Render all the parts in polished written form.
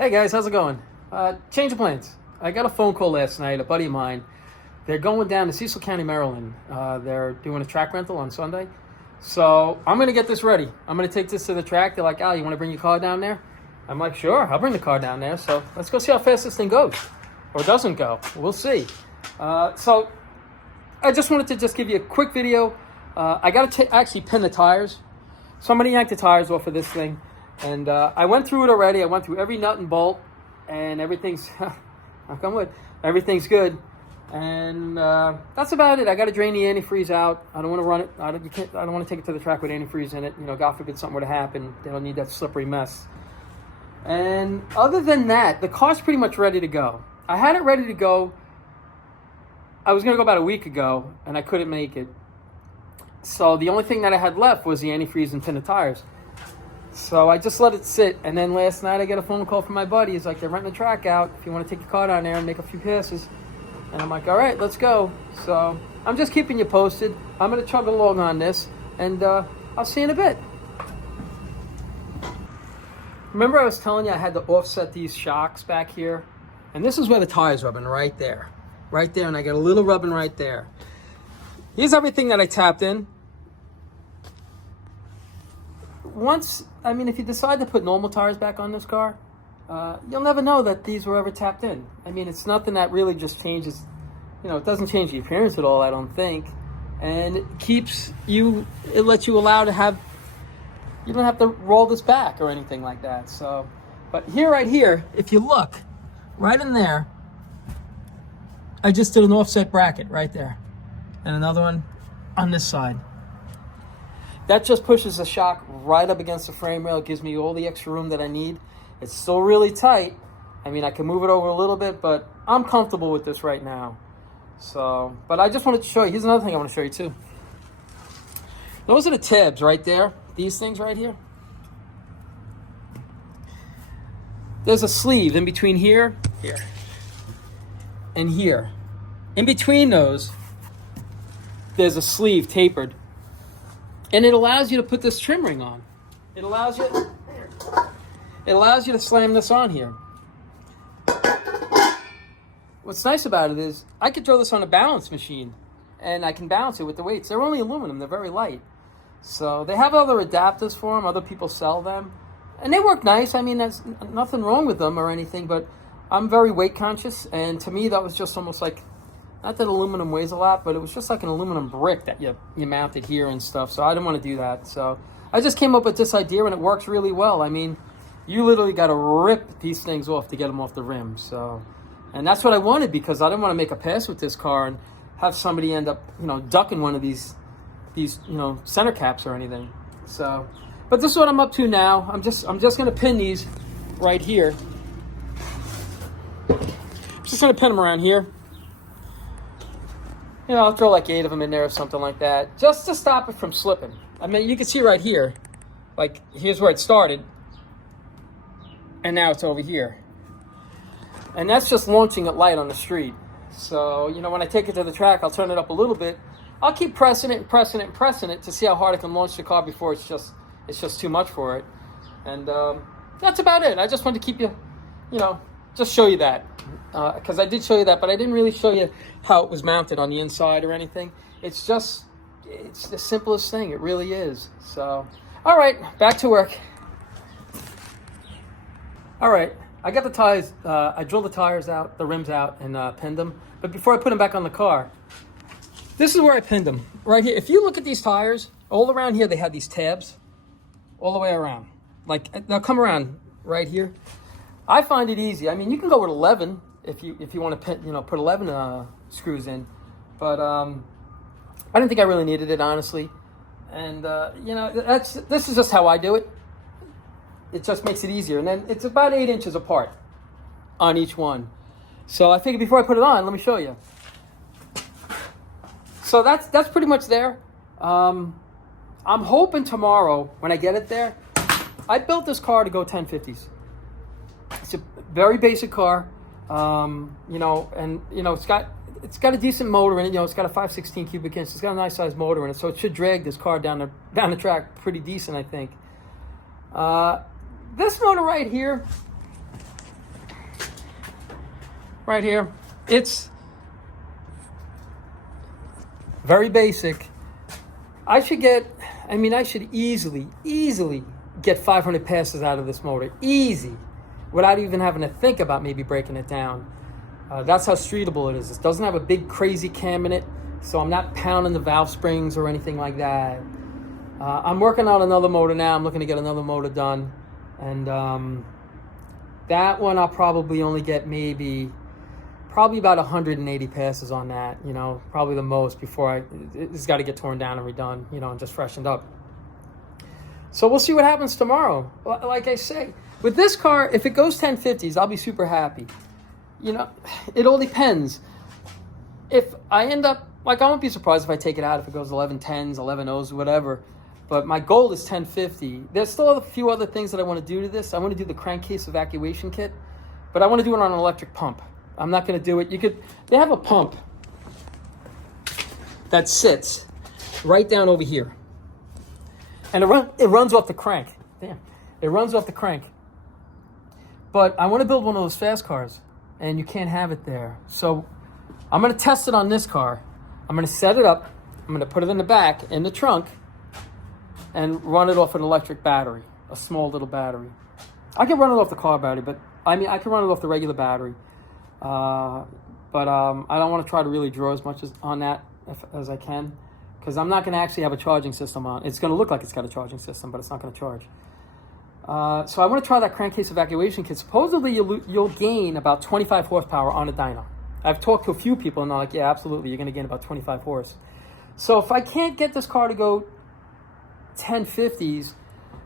Hey guys, how's it going? Change of plans. I got a phone call last night, a buddy of mine. They're going down to Cecil County, Maryland. They're doing a track rental on Sunday. So I'm going to get this ready. I'm going to take this to the track. They're like, Al, you want to bring your car down there? I'm like, sure, I'll bring the car down there. So let's go see how fast this thing goes. Or doesn't go. We'll see. So I just wanted to just give you a quick video. I got to actually pin the tires. Somebody yanked the tires off of this thing. And I went through it already. I went through every nut and bolt, and everything's, knock on wood, everything's good. And that's about it. I got to drain the antifreeze out. I don't want to run it. I don't want to take it to the track with antifreeze in it. You know, God forbid something were to happen. They don't need that slippery mess. And other than that, the car's pretty much ready to go. I had it ready to go. I was going to go about a week ago, and I couldn't make it. So the only thing that I had left was the antifreeze and pin the tires. So I just let it sit, and then last night I get a phone call from my buddy. He's like, they're renting the track out if you want to take your car down there and make a few passes. And I'm like, all right, let's go. So I'm just keeping you posted. I'm going to chug along on this, and I'll see you in a bit. Remember I was telling you I had to offset these shocks back here? And this is where the tire's rubbing, right there. Right there, and I got a little rubbing right there. Here's everything that I tapped in. If you decide to put normal tires back on this car, you'll never know that these were ever tapped in. I mean, it's nothing that really just changes, it doesn't change the appearance at all, I don't think. And it lets you allow to have, you don't have to roll this back or anything like that. So, but right here, if you look, right in there, I just did an offset bracket right there. And another one on this side. That just pushes the shock right up against the frame rail. It gives me all the extra room that I need. It's still really tight. I mean, I can move it over a little bit, but I'm comfortable with this right now. So, but I just wanted to show you. Here's another thing I want to show you too. Those are the tabs right there. These things right here. There's a sleeve in between here, and here. In between those, there's a sleeve tapered. And it allows you to put this trim ring on. It allows you to slam this on here. What's nice about it is I could throw this on a balance machine and I can balance it with the weights. They're only aluminum, they're very light. So they have other adapters for them, other people sell them. And they work nice. I mean, there's nothing wrong with them or anything, but I'm very weight conscious, and to me that was just almost like, not that aluminum weighs a lot, but it was just like an aluminum brick that you mounted here and stuff. So I didn't want to do that. So I just came up with this idea, and it works really well. I mean, you literally got to rip these things off to get them off the rim. So, and that's what I wanted, because I didn't want to make a pass with this car and have somebody end up, ducking one of these, center caps or anything. So, but this is what I'm up to now. I'm just going to pin these right here. I'm just going to pin them around here. I'll throw like 8 of them in there or something like that, just to stop it from slipping. I mean, you can see right here, like here's where it started, and now it's over here. And that's just launching it light on the street. So, when I take it to the track, I'll turn it up a little bit. I'll keep pressing it and pressing it and pressing it to see how hard I can launch the car before it's just too much for it. And that's about it. I just wanted to keep you, just show you that. Because I did show you that, but I didn't really show you how it was mounted on the inside or anything. It's the simplest thing. It really is. So, all right, back to work. All right, I got the tires. I drilled the tires out, the rims out, and pinned them. But before I put them back on the car, this is where I pinned them. Right here. If you look at these tires, all around here, they have these tabs all the way around. Like, they'll come around right here. I find it easy. I mean, you can go with 11 if you want to pin, put 11 screws in, but I didn't think I really needed it, honestly. And this is just how I do it. It just makes it easier, and then it's about 8 inches apart on each one. So I figured before I put it on, let me show you. So that's pretty much there. I'm hoping tomorrow when I get it there. I built this car to go 1050s. It's a very basic car, it's got a decent motor in it. It's got a 516 cubic inch. It's got a nice size motor in it, so it should drag this car down the track pretty decent, I think. This motor right here, right here. It's very basic. I should easily get 500 passes out of this motor. Easy. Without even having to think about maybe breaking it down. That's how streetable it is. It doesn't have a big crazy cam in it, so I'm not pounding the valve springs or anything like that. I'm working on another motor now. I'm looking to get another motor done. And that one I'll probably only get probably about 180 passes on that, probably the most before it's got to get torn down and redone, and just freshened up. So we'll see what happens tomorrow. Like I say, with this car, if it goes 1050s, I'll be super happy. It all depends. If I end up, I won't be surprised if I take it out if it goes 1110s, 11.0s, whatever. But my goal is 1050. There's still a few other things that I want to do to this. I want to do the crankcase evacuation kit, but I want to do it on an electric pump. I'm not going to do it. They have a pump that sits right down over here. And it runs off the crank. Damn. It runs off the crank. But I want to build one of those fast cars, and you can't have it there. So I'm going to test it on this car. I'm going to set it up. I'm going to put it in the back, in the trunk, and run it off an electric battery, a small little battery. I can run it off the car battery, but I can run it off the regular battery. But I don't want to try to really draw as much on that as I can, because I'm not going to actually have a charging system on. It's going to look like it's got a charging system, but it's not going to charge. So I want to try that crankcase evacuation kit. Supposedly you'll gain about 25 horsepower on a dyno. I've talked to a few people and they're like, yeah, absolutely, you're going to gain about 25 horse. So if I can't get this car to go 1050s,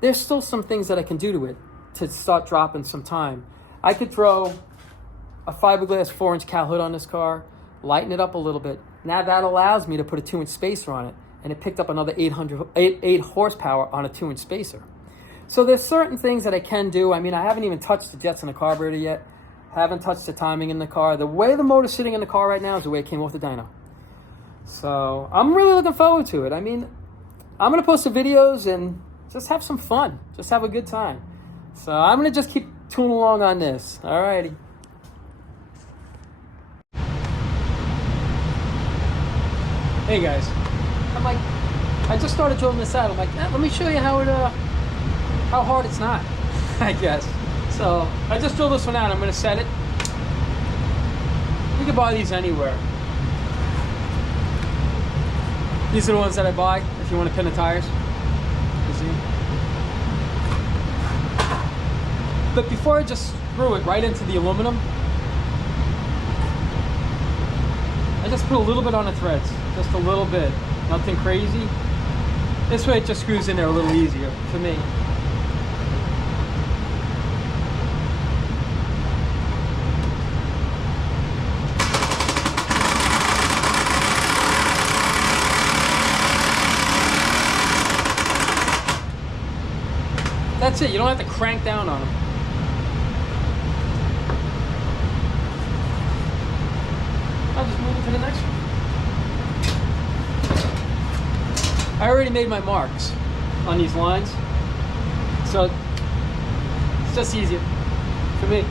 there's still some things that I can do to it to start dropping some time. I could throw a fiberglass 4-inch cal hood on this car, lighten it up a little bit. Now that allows me to put a 2-inch spacer on it, and it picked up another 8 horsepower on a 2-inch spacer. So there's certain things that I can do. I haven't even touched the jets in the carburetor yet. Haven't touched the timing in the car. The way the motor's sitting in the car right now is the way it came off the dyno. So I'm really looking forward to it. I'm going to post the videos and just have some fun. Just have a good time. So I'm going to just keep tooling along on this. All righty. Hey guys. I just started drilling this out. Let me show you how hard it's not, I guess. So I just drilled this one out. I'm going to set it. You can buy these anywhere. These are the ones that I buy if you want to pin the tires. You see? But before I just screw it right into the aluminum, I just put a little bit on the threads. Just a little bit. Nothing crazy. This way it just screws in there a little easier for me. That's it. You don't have to crank down on them. I'll just move it to the next one. I already made my marks on these lines, so it's just easier for me.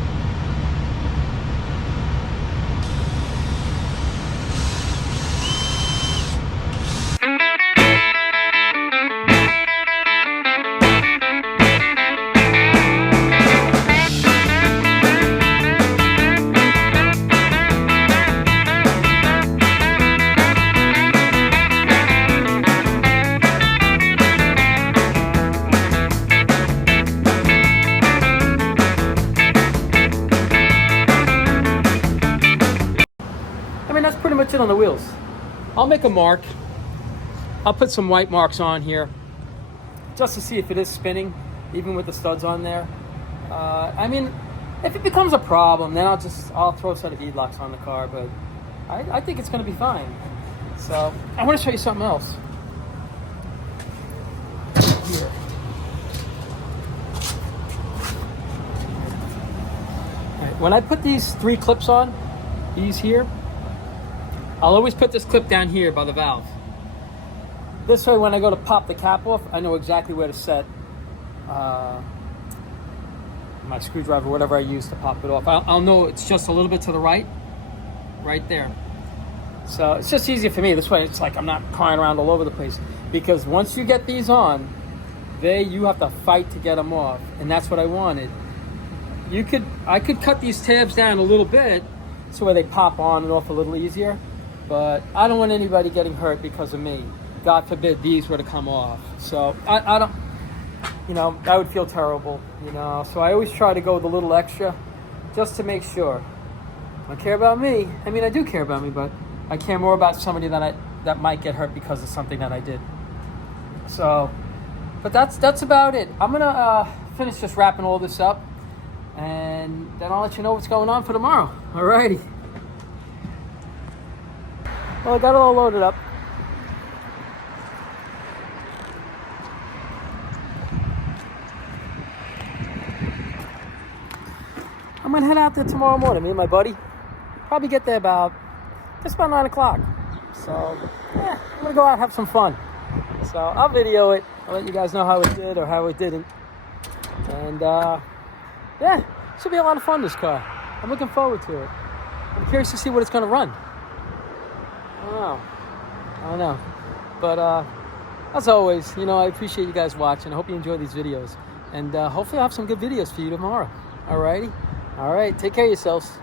That's pretty much it on the wheels. I'll make a mark. I'll put some white marks on here just to see if it is spinning, even with the studs on there. If it becomes a problem, then I'll throw a set of bead locks on the car, but I think it's going to be fine. So I want to show you something else. Here. Right, when I put these 3 clips on, these here, I'll always put this clip down here by the valve. This way when I go to pop the cap off, I know exactly where to set my screwdriver, whatever I use to pop it off. I'll know it's just a little bit to the right there. So it's just easier for me. This way it's like I'm not prying around all over the place. Because once you get these on, you have to fight to get them off. And that's what I wanted. I could cut these tabs down a little bit so where they pop on and off a little easier. But I don't want anybody getting hurt because of me. God forbid these were to come off. So I don't, I would feel terrible, So I always try to go with a little extra just to make sure. I don't care about me. I mean, I do care about me, but I care more about somebody that might get hurt because of something that I did. So, but that's about it. I'm going to finish just wrapping all this up, and then I'll let you know what's going on for tomorrow. Alrighty. Well, I got it all loaded up. I'm going to head out there tomorrow morning, me and my buddy. Probably get there about 9 o'clock. So, yeah, I'm going to go out and have some fun. So, I'll video it. I'll let you guys know how it did or how it didn't. And, yeah, should be a lot of fun, this car. I'm looking forward to it. I'm curious to see what it's going to run. I don't know. But, as always, I appreciate you guys watching. I hope you enjoy these videos. And hopefully I'll have some good videos for you tomorrow. Alrighty? Alright, take care of yourselves.